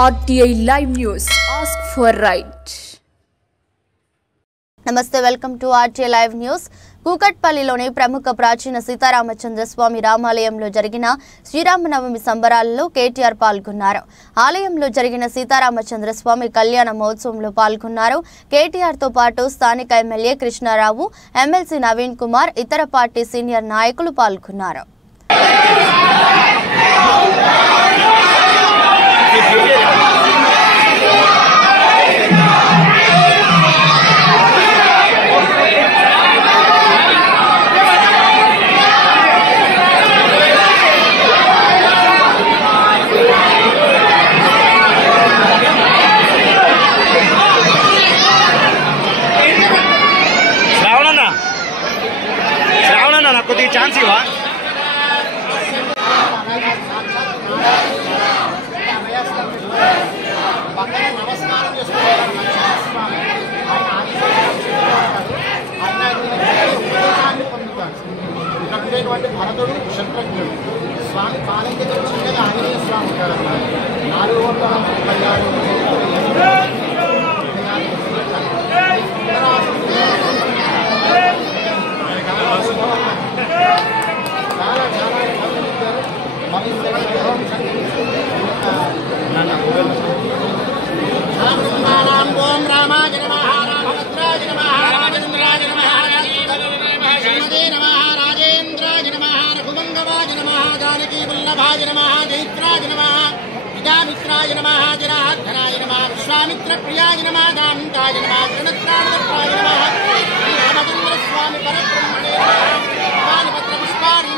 RTI Live News. Ask for right. నమస్తే, welcome to RTI Live News. కూకట్పల్లిలోని ప్రముఖ ప్రాచీన సీతారామచంద్ర స్వామి రామాలయంలో జరిగిన శ్రీరామనవమి సంబరాలలో కేటీఆర్ పాల్గొన్నారు. ఆలయంలో జరిగిన సీతారామచంద్ర స్వామి కళ్యాణ మహోత్సవంలో పాల్గొన్నారు. కేటీఆర్ తో పాటు స్థానిక ఎమ్మెల్యే కృష్ణారావు, ఎమ్మెల్సీ నవీన్ కుమార్, ఇతర పార్టీ సీనియర్ నాయకులు పాల్గొన్నారు. కొద్ది ఛాన్స్ ఇవ్వ భరతుడు శత్రుఘ్నుడు స్వామి పాలన చిన్నగా ఆంజనేయ స్వామి ఉంటారు. 456 రామాయ నమః రామభద్రాయ నమః రామచంద్రాయ నమః శ్రీమతే నమః రాజేంద్రాయ నమః రఘుమంగవాయ నమః జానకీ వల్లభాయ నమః జైత్రాయ నమః విద్యామిత్రాయ నమః జనార్దనాయ నమః విశ్వామిత్ర ప్రియాయ నమః దాంతాయ నమః గణత్రాయ నమః రామచంద్ర స్వామి పరబ్రహ్మణే నమః పుష్పాణి పుష్పాణి